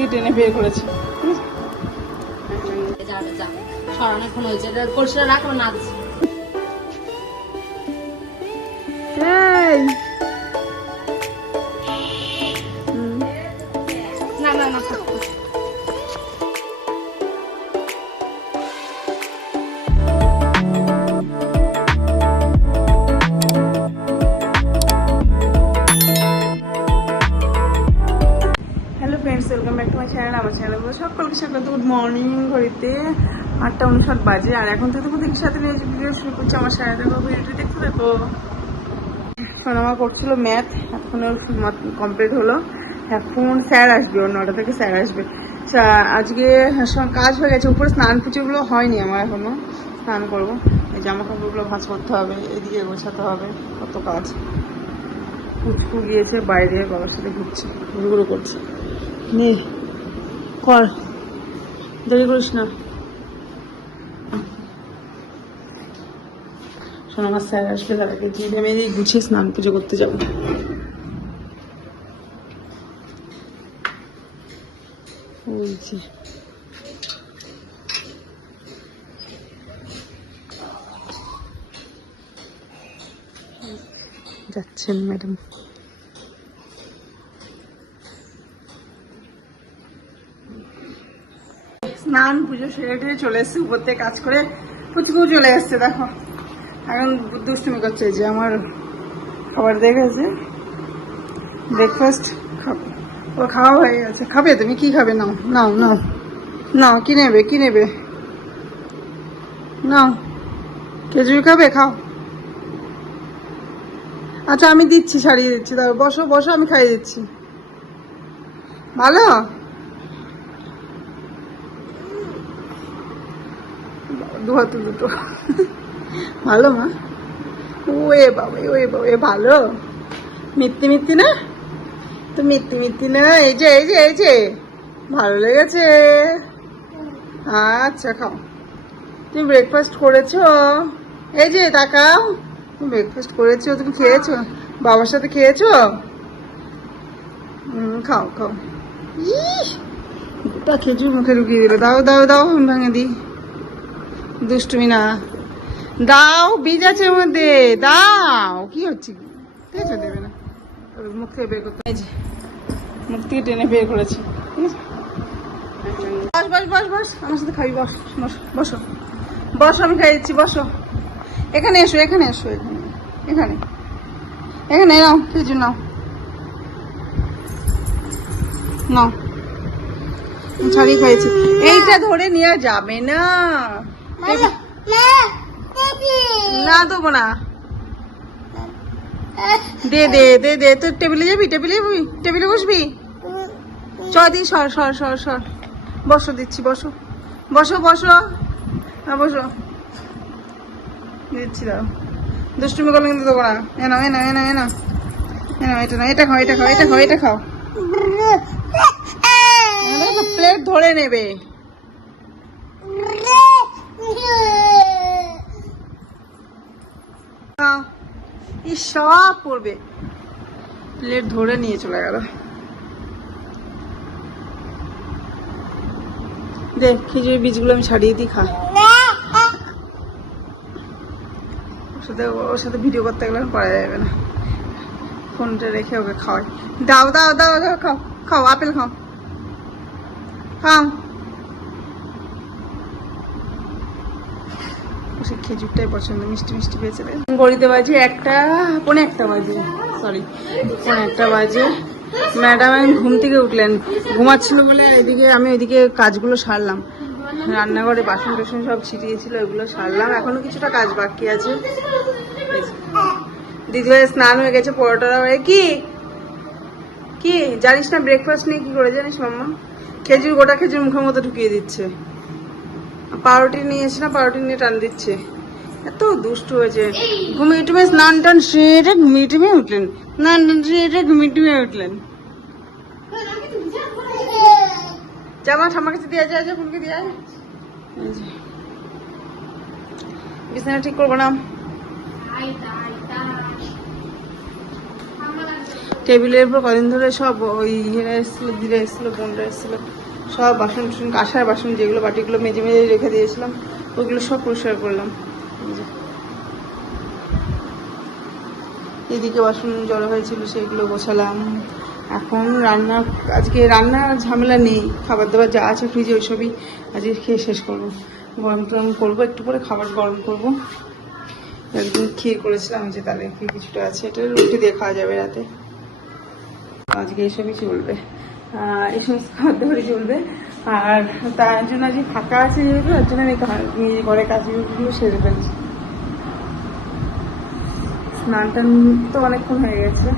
থেকে টেনে বের করেছি। যাবে হয়েছে এটা কলসিটা রাখো নাচ না না না। গুড মর্নিং ঘড়িতে আটটা উনষাট বাজে। আর এখন থেকে প্রত্যেকের সাথে নিয়ে ভিডিও শুরু করছি আমার সাড়ে দেখো ভিডিওটি দেখতে দেখো এখন আমার করছিল ম্যাথ এখন কমপ্লিট হলো। এখন স্যার আসবে, ওর নটা থেকে স্যার আসবে। স্যার আজকে কাজ হয়ে গেছে, উপরে স্নান পুজোগুলো হয়নি আমার এখনও স্নান করব। এই জামা কাপড়গুলো ভাঁজ করতে হবে, এদিকে গোছাতে হবে, কত কাজ। পুচকু গিয়েছে, বাইরে বাবার সাথে ঘুরছে, ঘুরঘুরো করছে। নে, কর। দেরি করিস না। শোন, আমার স্যার আসবে তার আগে জিভে আমি গুছিয়ে স্নান পুজো করতে যাব। যে। যাচ্ছেন ম্যাডাম। স্নান, পুজো সেরে টেরে চলে এসছে, উপর থেকে কাজ করে পুচকুও চলে এসছে, দেখো। এখন দুষ্টুমি করছে যে, আমার খাবার দেখেছে ব্রেকফাস্ট খাবে। ও খাওয়া হয়ে গেছে। খাবে তুমি? কি খাবে? নাও নাও নাও। নাও, কি নেবে? কি নেবে? নাও। খেজুরি খাবে? খাও। আচ্ছা আমি দিচ্ছি, সারিয়ে দিচ্ছি। দাও বসো বসো, আমি খাইয়ে দিচ্ছি। ভালো? দু হাতে দুটো। ভালো মা? ওয়ে বাবা ওয়ে বাবা এ ভালো? মিথ্যে মিথ্যে না? তো মিথ্যে মিথ্যে না? এই যে এই যে এই যে। ভালো লেগেছে? আচ্ছা খাও। তুমি ব্রেকফাস্ট করেছ? এই যে, তাকাও। তুমি ব্রেকফাস্ট করেছ, তুমি খেয়েছো? বাবার সাথে খেয়েছো? হুম খাও খাও। ই গোটা খেজুর মুখে ঢুকিয়ে দিল। দাও দাও দাও, ভাঙে দিই দুষ্টুমি না। দাও, বীজ আছে মধ্যে। দাও। কি হচ্ছে? দেবে না। মুখ বের করতে মুখ টেনে বের করেছি। বস বস বস আমার সাথে খাবি, বস বস, বসো। বসো, আমি খাই বসো। এখানে এসো এখানে এসো, এখানে। এখানে। নাও নাও। এইটা ধরে নিয়ে যাবে না। না দেবো না। দে দে দে দে তোর টেবিলে যাবি? টেবিলে যাবি? টেবিলে বসবি? চ দি সর সর সর সর। বসো দিচ্ছি বসো। বসো বসো। হ্যাঁ বসো। দিচ্ছি দাও দুষ্টুমি করলে কিন্তু দেবো না। এ নাও এ নাও এ নাও এ নাও। এ নাও এটা নাও এটা খাও এটা খাও এটা খাও এটা খাও। প্লেট ধরে নেবে। সব পড়বে। প্লেট ধরে নিয়ে চলে গেল। দেখ খিচুড়ি বীজগুলো আমি ছাড়িয়ে দিই, খা। ওর সাথে ওর সাথে ভিডিও করতে গেলে করা যাবে না। ফোনটা রেখে ওকে খাওয়াই। দাও দাও দাও দাও, খাও খাও, আপেল খাও। খাও। সে খেজুরটাই পছন্দ, মিষ্টি মিষ্টি পেয়েছে। গড়িতে বাজে একটা, পনে একটা বাজে সরি পনে একটা বাজে। ম্যাডাম এখন ঘুম থেকে উঠলেন, ঘুমাচ্ছিল বলে এদিকে আমি ওইদিকে কাজগুলো সারলাম। রান্নাঘরে বাসন টাসন সব ছিটিয়েছিল ওগুলো সারলাম, এখনও কিছুটা কাজ বাকি আছে। দিদিভাই স্নান হয়ে গেছে পরোটারা হয়ে কি? কি? জানিস না ব্রেকফাস্ট নিয়ে কি করে জানিস মাম্মা? খেজুর, গোটা খেজুর মুখের মতো ঢুকিয়ে দিচ্ছে। পাউরুটি নিয়ে এসে না পাউরুটি নিয়ে টান দিচ্ছে। এত দুষ্টু হয়েছে ঘুমিয়ে টুমে স্নান টান সেরে ঘুমিয়ে টুমে উঠলেন। স্নান টান সেরে ঘুমিয়ে টুমে উঠলেন। জামা ঠাম্মার কাছে দিয়ে যায় ফুলকে দিয়ে আয়। এই যে। বিছানা ঠিক করব না। টেবিলের উপর কদিন ধরে সব ওই ইয়েরা এসেছিল দিদিরা এসেছিল, বোনরা এসেছিল। সব বাসন টাসন, কাঁসার বাসন যেগুলো বাটিগুলো মেজে মেজে রেখে দিয়েছিলাম, ওগুলো সব পরিষ্কার করলাম। এদিকে বাসন জড়ো হয়েছিল, সেগুলো গোছালাম। এখন রান্না, আজকে রান্নার ঝামেলা নেই খাবার দাবার যা আছে ফ্রিজে ওইসবই আজকে খেয়ে শেষ করব। গরম টরম করব, একটু পরে খাবার গরম করব। একদিন ক্ষীর করেছিলাম যে তাহলে ক্ষীর কিছুটা আছে, এটা রুটি দিয়ে খাওয়া যাবে রাতে। আজকে এসবই চলবে। এই সমস্ত খাদ্য দাবারই চলবে। আর তার জন্য আজকে ফাঁকা আছে যেহেতু তার জন্য আমি কা- নিজে ঘরে কাজগুলো সেরে ফেলছি। স্নান টান তো অনেকক্ষণ হয়ে গেছে।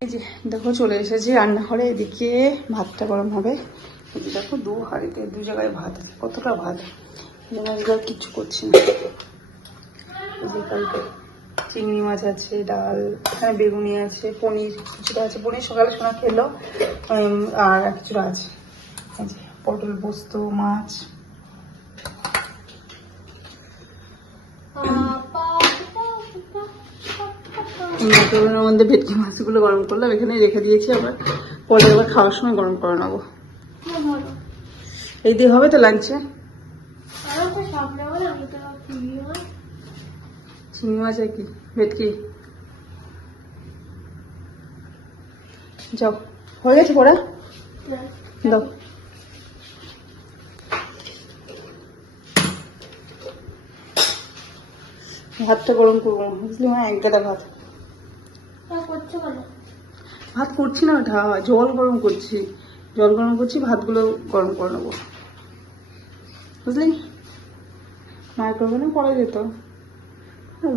এই যে, দেখো, চলে এসেছি রান্নাঘরে। এদিকে ভাতটা গরম হবে। দেখো, দু হাঁড়িতে, দু জায়গায় ভাত কতটা ভাত? কিচ্ছু করছি না। চিংড়ি মাছ আছে ডাল এখানে বেগুনি আছে পনির কিছুটা আছে। পনির সকালে সোনা খেলো আর কিছুটা আছে। পটল পোস্ত মাছ। মধ্যে ভেটকি মাছগুলো গরম করলাম এখানে রেখে দিয়েছি আবার। পরে আবার খাওয়ার সময় গরম করে নেব। এই দিয়ে হবে তো লাগছে চিংড়ি মাছ আর কি? ভেটকি। যাও। হয়ে গেছে পড়া? দাও। ভাতটা গরম করব বুঝলি মা এক গাদা ভাত। ভাত করছি না ওটা জল গরম করছি। জল গরম করছি ভাতগুলো গরম করে নেব। বুঝলি? মাইক্রোওভেনে করা যেত।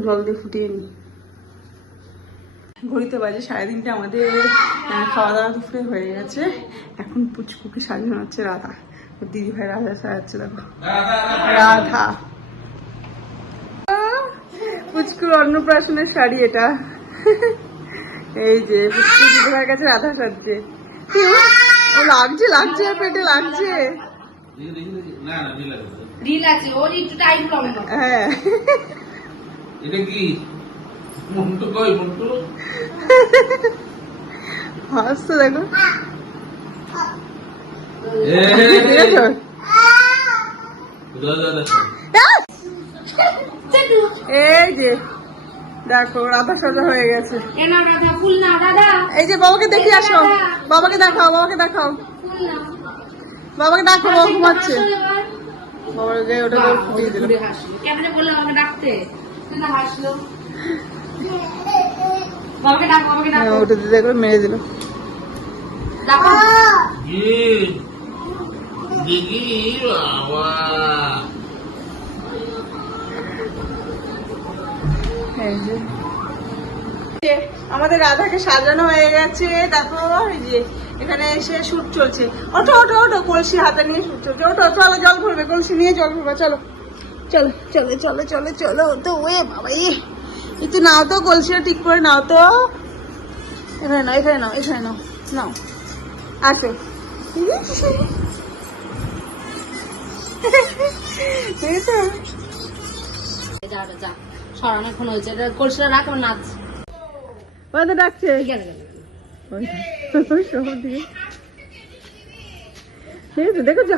জল দিয়ে ফুটিয়ে নি ঘড়িতে বাজে সাড়ে তিনটে আমাদের খাওয়া দাওয়া দুপুরে হয়ে গেছে। এখন পুচকুকে সাজানো হচ্ছে রাধা। ওর দিদি ভাই রাধা সাজাচ্ছে দেখো। রাধা। পুচকুর অন্নপ্রাশনের শাড়ি এটা। এই যে পুচকু দিদি ভাইয়ের কাছে রাধা সাজছে লাগছে লাগছে পেটে লাগছে। হ্যাঁ। এটা কি? মন্টু কই মন্টু? হাসছে দেখো। এই! যে দেখো রাধা সাজা হয়ে গেছে। এ না দাদা ফুল না দাদা এই যে বাবাকে দেখি আসো। বাবাকে দেখাও বাবাকে দেখাও। বাবাকে দেখো বাবা ঘুমাচ্ছে। ওটা দিল। বলল আমাকে ডাকতে? না হাসলো। বাবাকে ডাক বাবাকে ডাক। হ্যাঁ, ওটা দিতে করে মেরে দিল। ডাকো। দিদি বাবা। এই যে। যে, আমাদের রাধাকে সাজানো হয়ে গেছে। দেখো এই যে এখানে এসে শুট চলছে। ওঠো ওঠো ওঠো কলসি হাতে নিয়ে শুট চলছে। ওঠো চলো জল ভরবে কলসি নিয়ে জল ভরবে চলো। চলো চলো চলো চলো চলো তো ওয়ে বাবা এ একটু নাও তো কলসিটা ঠিক করে নাও তো এখানে নাও এখানে নাও এখানে নাও নাও আসো এই তো যা যা, যা সর অনেকক্ষণ হয়েছে ডাকছে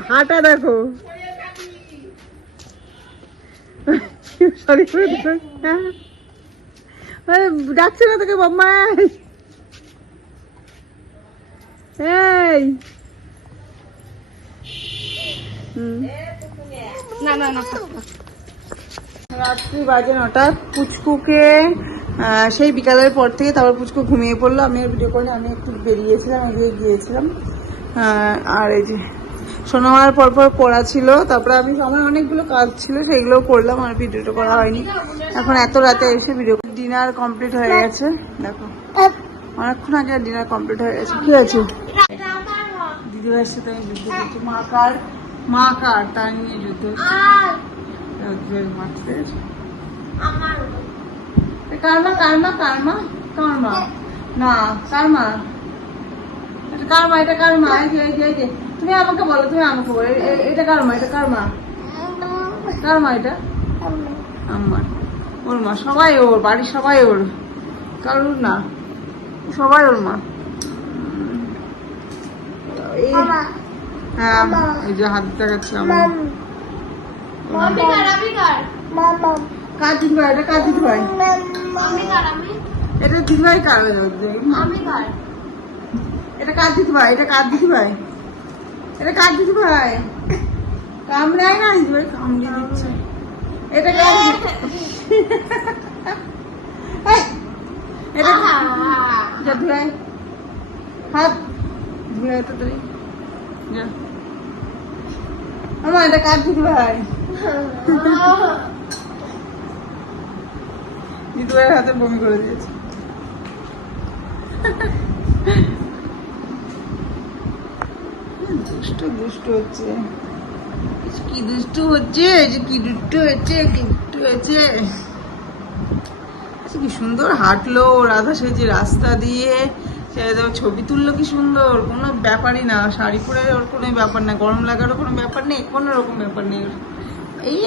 হাঁটা দেখো সরি করে আরে, ডাকছে না তোকে বাম্মা এই। না না না থাক, থাক। রাত্রি বাজে নটা পুচকুকে সেই বিকালের পর থেকে তারপর পুচকু ঘুমিয়ে পড়ল। আমি আর ভিডিও করে আমি একটু বেরিয়েছিলাম এগিয়ে গিয়েছিলাম। আর এই যে শোনাবার পর পর পড়া ছিল তারপরে আমি আমার অনেকগুলো কাজ ছিল সেগুলো করলাম আর ভিডিওটা করা হয়নি। এখন এত রাতে এসে ভিডিও ডিনার কমপ্লিট হয়ে গেছে দেখো। অনেকক্ষণ আগে ডিনার কমপ্লিট হয়ে গেছে। কি আছে দিদি ভাইয়ের সাথে আমি যুদ্ধ করছি। মা কার? মা কার? তা নিয়ে যুদ্ধ কারমা কারমা কারমা কারমা না কারমা এটা কারমা এটা কারমা এই যে এই যে এই যে। তুমি আমাকে বলো তুমি আমাকে বলো। এটা কারমা এটা কারমা কারমা এটা? আমার ওর মা সবাই ওর বাড়ির সবাই ওর। কারুর না। সবাই ওর মা। হ্যাঁ এই যে হাত দেখাচ্ছিলাম কার আমি কার? কার দিদি ভাই? এটা কার দিদি ভাই? আমি কার আমি? এটা দিদি ভাই কার? আমি কার? এটা কার দিদি ভাই এটা কার দিদি ভাই এটা কার দিদি ভাই কামড়ায় না দিদি ভাই কামড়িয়ে দিচ্ছে। এটা কার এটা যা হাত তো তুই যা। আমার এটা কার দিদি ভাই দিদি ভাইয়ের হাতে বমি করে দিয়েছে। দুষ্টু দুষ্টু হচ্ছে। কি দুষ্টু হচ্ছে যে কি দুষ্টু হচ্ছে কি দুষ্টু হচ্ছে। আচ্ছা, কি সুন্দর হাঁটলো রাধা সেজে রাস্তা দিয়ে। সে ছবি তুললো কি সুন্দর। কোনো ব্যাপারই না শাড়ি পরে ওর কোনো ব্যাপার না গরম লাগারও কোনো ব্যাপার নেই কোনো রকম ব্যাপার নেই এই।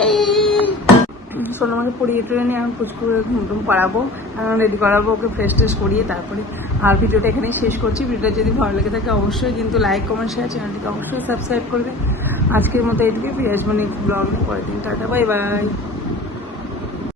সোনামাকে পড়িয়ে টুয়ে নিয়ে আমি ফুচকুড়ে ঘুমটুম পাড়াবো রেডি করাবো ওকে ফ্রেশ ট্রেশ করিয়ে তারপরে আর ভিডিওটা এখানেই শেষ করছি। ভিডিওটা যদি ভালো লেগে থাকে অবশ্যই কিন্তু লাইক কমেন্ট শেয়ার চ্যানেলটিকে অবশ্যই সাবস্ক্রাইব করবে। আজকের মতো এইটুকুই, ফিরে আসব নেক্সট ব্লগ পরের দিন। Tata bye bye